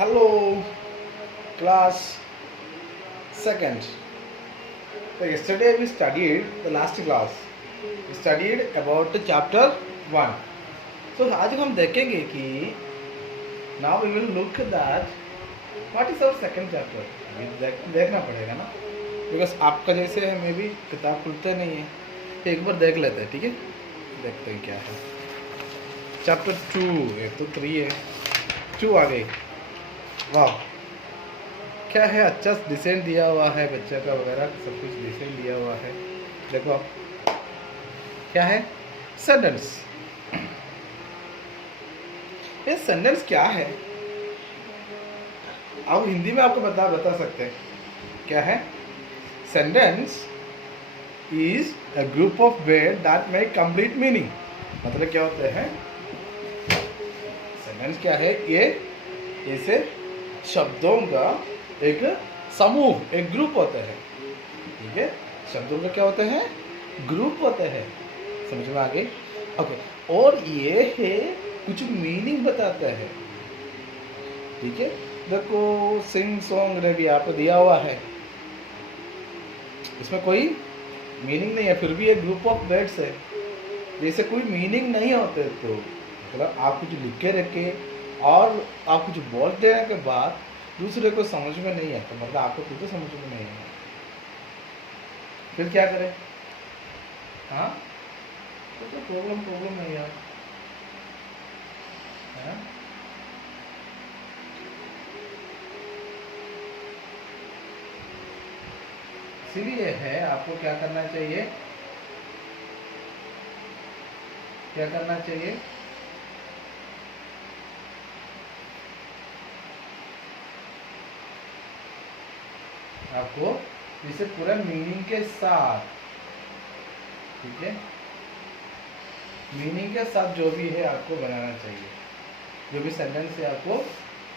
Hello, class second. So yesterday we studied the last class. We studied about the chapter 1. So आज हम देखेंगे कि now we will look that what is our second chapter. अभी देखना पड़ेगा ना, because आपका जैसे मैं भी किताब खुलते नहीं है, एक बार देख लेते हैं, ठीक है? देखते हैं क्या है. चैप्टर 2, एक तो 3 है, 2 आ गई. वाह, क्या है, अच्छा डिज़ाइन दिया हुआ है बच्चे का वगैरह, सब कुछ डिज़ाइन दिया हुआ है. देखो आप, क्या है, सेंटेंस. ये सेंटेंस क्या है, आप हिंदी में आपको बता सकते हैं क्या है. Sentence is a group of word that make complete meaning. मतलब क्या होते हैं सेंटेंस, क्या है ये, ऐसे शब्दों का एक समूह, एक ग्रुप होता है. ठीक है, शब्दों का क्या होते हैं, ग्रुप होते हैं. समझ में आ गई? ओके. और ये है कुछ मीनिंग बताता है. ठीक है, देखो सिंग सॉन्ग रेडी आपको दिया हुआ है, इसमें कोई मीनिंग नहीं है, फिर भी एक ग्रुप ऑफ वर्ड्स है. जैसे कोई मीनिंग नहीं होते तो मतलब आप कुछ लिख के रखे और आप कुछ बोल देने के बाद दूसरे को समझ में नहीं आता, मतलब आपको खुद समझ में नहीं आया, फिर क्या करें? हाँ, तो प्रॉब्लम नहीं यार, है? इसीलिए है आपको क्या करना चाहिए, क्या करना चाहिए, आपको इसे पूरा मीनिंग के साथ, ठीक है, मीनिंग के साथ जो भी है आपको बनाना चाहिए. जो भी सेंटेंस है आपको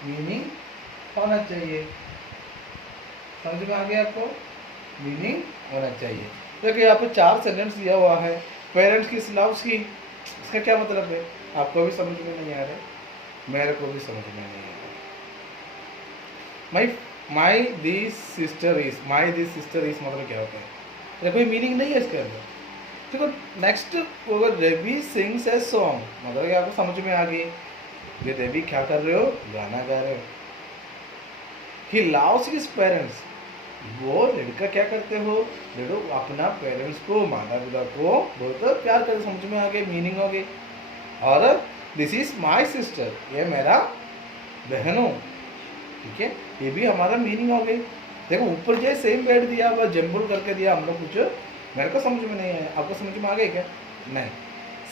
मीनिंग होना चाहिए. समझ में आ गया? आपको मीनिंग होना चाहिए. देखिए यहाँ पे 4 सेंटेंस दिया हुआ है. पेरेंट्स की स्लाउस की, इसका क्या मतलब है, आपको भी समझ में नहीं आ रहा है, मेरे को भी समझ में नहीं आ रहा. माई दिस सिस्टर इज मतलब क्या होता है, देखो ये मीनिंग नहीं है इसके अंदर. देखो next, Ravi sings a song, मतलब कि आपको समझ में आ गई, ये रवि क्या कर रहे हो, गाना गा रहे हो. ही लव्स हिज पेरेंट्स, वो लड़का क्या करते हो, लड़का अपना पेरेंट्स को, माता पिता को बहुत प्यार करते. समझ में आ गई, मीनिंग हो गई. और दिस इज माई सिस्टर, ये मेरा बहन हो. ठीक है, ये भी हमारा मीनिंग हो गई. देखो ऊपर जो सेम वर्ड दिया हुआ, जम्बल करके दिया हम लोग, कुछ मेरे को समझ में नहीं आया, आपको समझ में आ गया क्या? नहीं.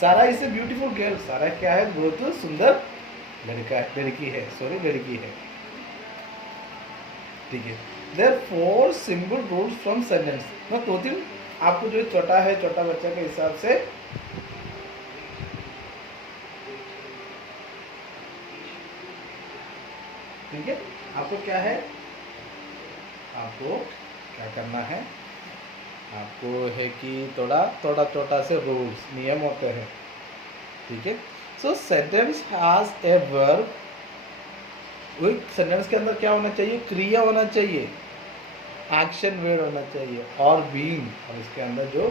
सारा इसे ब्यूटीफुल गर्ल, सारा क्या है, बहुत सुंदर लड़की है. ठीक है. There 4 simple rules from sentence. मैं 2-3 आपको जो छोटा है, छोटा बच्चा के हिसाब से, ठीक है, आपको क्या है, आपको क्या करना है, आपको है कि थोड़ा छोटा से रूल्स, नियम होते हैं. ठीक है. सो सेंटेंस हैज ए वर्ब. वही सेंटेंस के अंदर क्या होना चाहिए, क्रिया होना चाहिए, एक्शन वर्ड होना चाहिए, और बीइंग, और इसके अंदर जो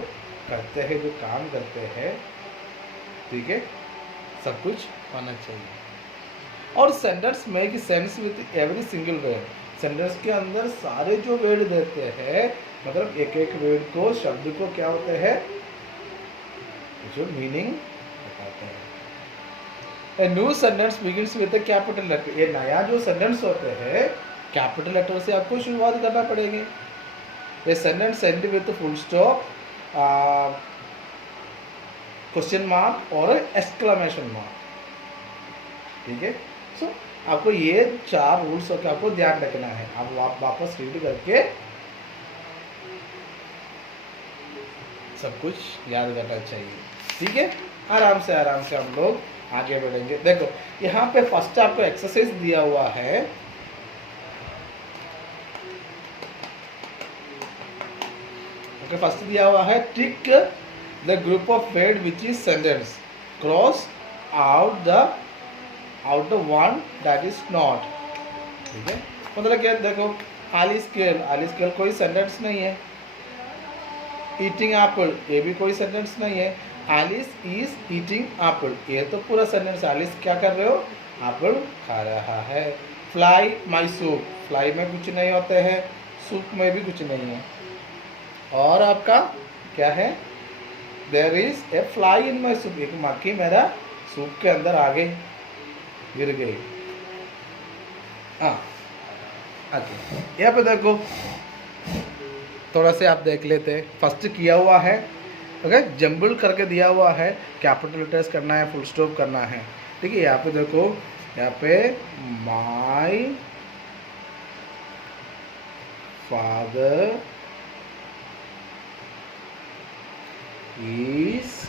करते हैं, जो काम करते हैं, ठीक है, सब कुछ होना चाहिए. और sentence make sense with every single word. Sentence के अंदर सारे जो वर्ड देते हैं, मतलब एक एक वर्ड को, शब्द को क्या होते हैं, जो मीनिंग बताते हैं. A new sentence begins with a capital letter. ये नया जो सेंटेंस होते हैं, कैपिटल लेटर से आपको शुरुआत करना पड़ेगी. ये sentence and with full stop, question mark और एक्सक्लेमेशन मार्क. ठीक है. सो आपको ये 4 रूल्स होकर आपको ध्यान रखना है. आप वापस रीड करके सब कुछ याद करना चाहिए. ठीक है, आराम से हम लोग आगे बढ़ेंगे. देखो यहाँ पे फर्स्ट आपको एक्सरसाइज दिया हुआ है. ओके, फर्स्ट दिया हुआ है, tick the group of word which is sentence, cross out the one that is not. ठीक है, मतलब क्या, देखो आलिस केल कोई सेंटेंस नहीं है। ईटिंग एप्पल ये भी कोई सेंटेंस नहीं है। एलिस इज ईटिंग एप्पल ये तो पूरा सेंटेंस। एलिस क्या कर रहे हो, एप्पल खा रहा है। फ्लाई माई सूप, फ्लाई में कुछ नहीं होते हैं, सूप में भी कुछ नहीं है। और आपका क्या है, there is a fly in my soup, एक मक्खी मेरा सूप के अंदर आगे गिर गई। हाँ ओके, यहाँ पे देखो थोड़ा से आप देख लेते हैं। फर्स्ट किया हुआ है, ओके, जंबल करके दिया हुआ है, कैपिटल लेटर्स करना है, फुल स्टॉप करना है। ठीक है, यहाँ पे देखो, यहाँ पे my father is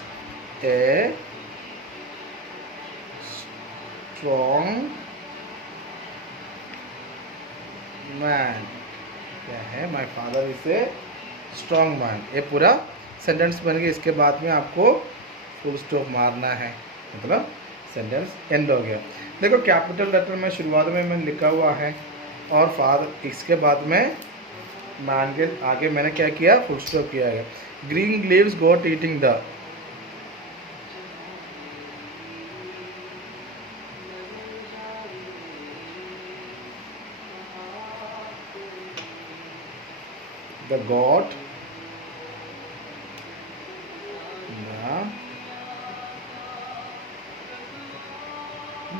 a strong man. क्या है, my father is a strong man. ये पूरा सेंटेंस बन गया। इसके बाद में आपको फुल स्टॉप मारना है, मतलब सेंटेंस एंड हो गया। देखो कैपिटल लेटर में शुरुआत में मैंने लिखा हुआ है, और फादर, इसके बाद में मैन के आगे मैंने क्या किया, फुल स्टॉप किया है। Green leaves goat eating the goat, the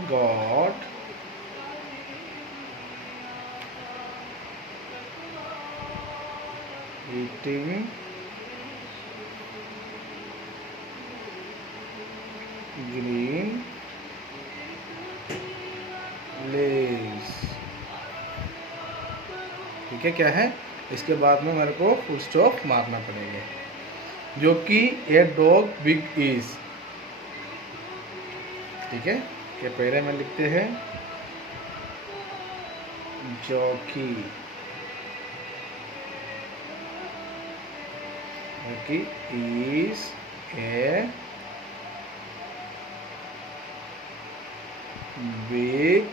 goat eating green leaves। ठीक है, क्या है, इसके बाद में मेरे को फुल स्टॉप मारना पड़ेगा, जो कि ए डॉग बिग इज। ठीक है, ये पहले में लिखते हैं, जो कि इज ए बिग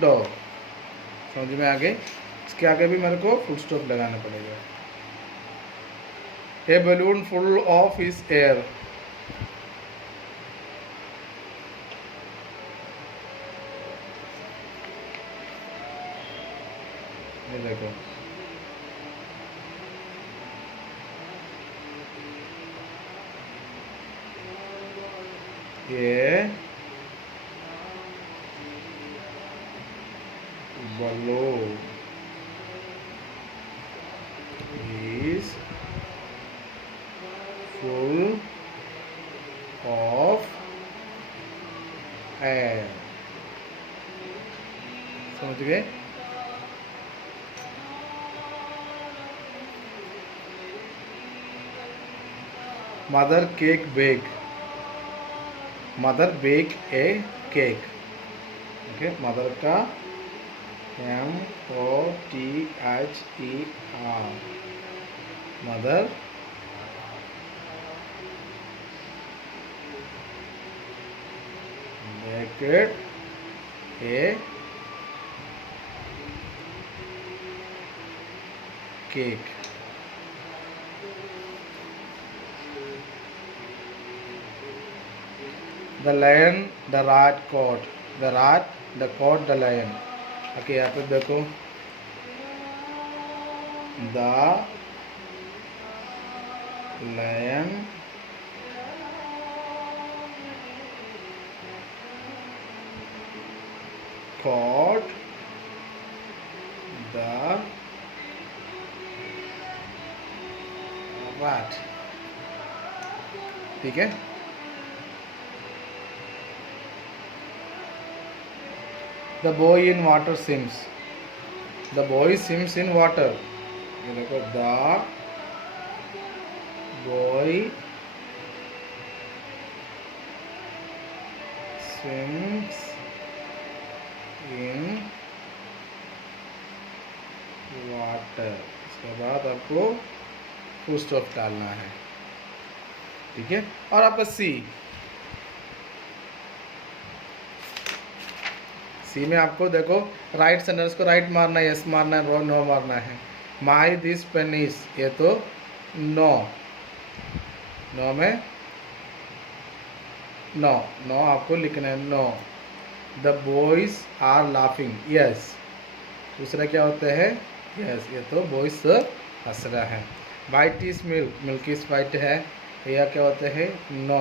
डॉग। समझ में आ गए। इसके आगे भी मेरे को फुल स्टॉप लगाना पड़ेगा। A balloon full of his air. ये देखो, ये balloon is full of air। समझ गए। Mother cake bake, mother bake a cake. Okay, mother का MOTHER, mother baked a cake. The lion the rat caught, the rat the caught the lion। Okay, यहाँ पे देखो, the lion caught the rat। ठीक है, the boy in water swims, the boy swims in water। ये देखो, the boy swims in water। इसके बाद आपको फुल स्टॉप डालना है। ठीक है, और आपका सी, सी में आपको देखो राइट सेंटेंस को राइट मारना है, यस मारना है, नो मारना है। माई दिस पेन इज, ये तो नो, नो में नो, नो आपको लिखना है no. The boys are laughing, yes. दूसरा क्या होता है, यस, ये तो बॉयज हंस रहा है। White is milk, milk is white है, यह क्या होता है, no.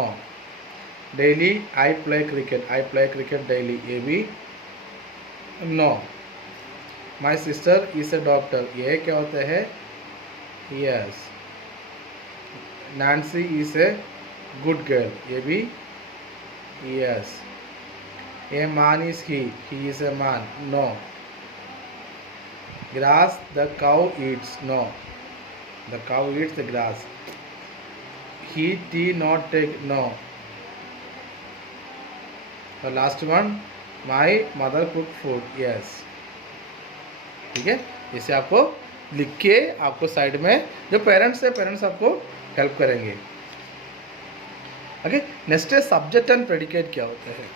Daily I play cricket, I play cricket daily, ये भी no. My sister is a doctor, ये क्या होता है, yes. Nancy is a good girl, ये भी yes. A man is he is a man, no. Grass the cow eats, no, the cow eats the grass. He T not take, no. The last one, my mother cook food, yes. ठीक है, इसे आपको लिख के आपको side में जो parents है, पेरेंट्स आपको हेल्प करेंगे। ओके, नेक्स्ट है सब्जेक्ट एंड प्रेडिकेट क्या होते हैं।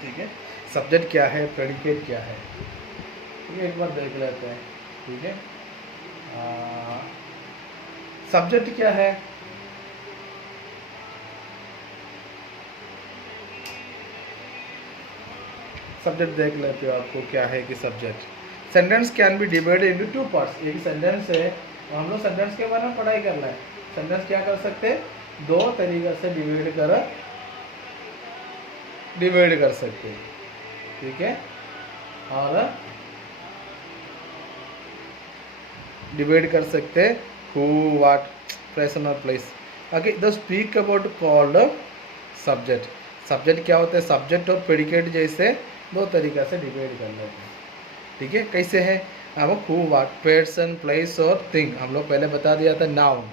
ठीक है, सब्जेक्ट क्या है, प्रेडिकेट क्या है, ये एक बार देख लेते हैं। ठीक है, सब्जेक्ट क्या है, सब्जेक्ट देख लेते हो आपको क्या है कि subject. Sentence can be divided into two parts, एक सेंटेंस है और हम लोग सेंटेंस के बारे में पढ़ाई करना है। सेंटेंस क्या कर सकते हैं, दो तरीके से डिवाइड कर सकते हैं। ठीक है, और डिवाइड कर सकते हैं हु, व्हाट, पर्सन और place. Okay, the speak about called subject. Subject क्या होता है, सब्जेक्ट और प्रेडिकेट जैसे दो तरीका से डिवाइड कर लेते हैं। ठीक है, कैसे है, हम हु, व्हाट, पर्सन, प्लेस और थिंग हम लोग पहले बता दिया था। नाउन,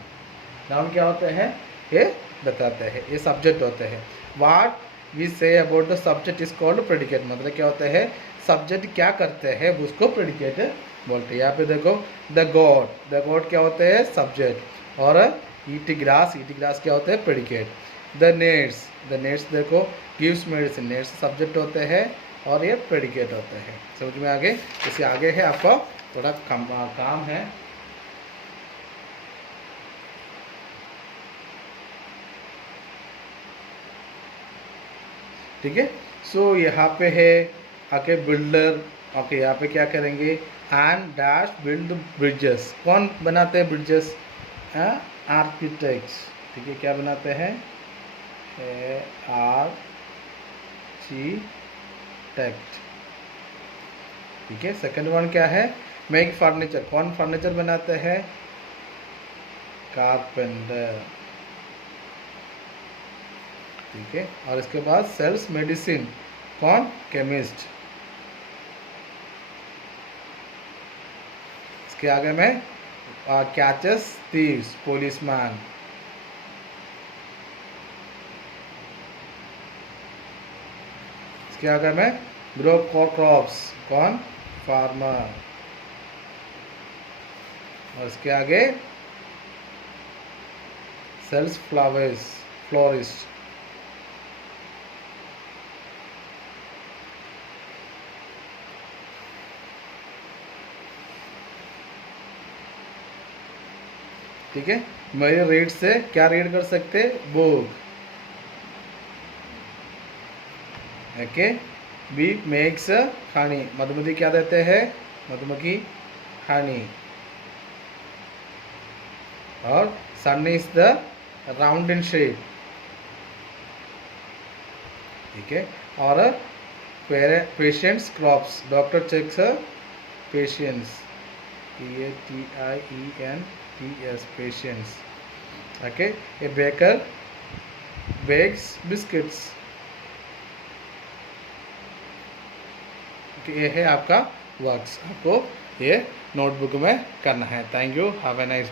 नाउन क्या होते हैं, ये बताते हैं, ये सब्जेक्ट होते हैं। What we say about the subject is called predicate, मतलब क्या होता है, सब्जेक्ट क्या करते हैं उसको प्रेडिकेट बोलते हैं। यहाँ पे देखो द गॉड, द गॉड क्या होते हैं, सब्जेक्ट। और ईट ग्रास, ईट ग्रास क्या होते हैं, predicate. The nets, the nets देखो गिव्स मेडिसिन, नेट्स सब्जेक्ट होते हैं और ये प्रेडिकेट होते हैं। समझ में आगे, इससे आगे है आपका थोड़ा काम है। ठीक है, सो यहाँ पे है आके बिल्डर। ओके, यहाँ पे क्या करेंगे, एंड डैश बिल्ड ब्रिजेस, कौन बनाते हैं ब्रिजेस, आर्किटेक्ट्स। ठीक है, क्या बनाते हैं, आर्किटेक्ट। ठीक है, सेकंड वन क्या है, मेक फर्नीचर, कौन फर्नीचर बनाते हैं, कारपेंटर। ठीक है, और इसके बाद सेल्स मेडिसिन, कौन, केमिस्ट। इसके आगे में कैचेस थीव्स, पुलिसमैन। इसके आगे में ग्रो क्रॉप्स, कौन, फार्मर। और इसके आगे सेल्स फ्लावर्स, फ्लोरिस्ट। ठीक है, मेरे रीड से क्या रीड कर सकते, book. Okay, bee makes honey, मधुमक्खी क्या देते हैं, मधुमक्खी हनी। और sun is the round in shape. ठीक है, और patients crops, doctor checks patients, PATIENTS, patients. Okay, a baker bakes biscuits. ये है आपका वर्क्स, आपको ये नोटबुक में करना है। Thank you, have a nice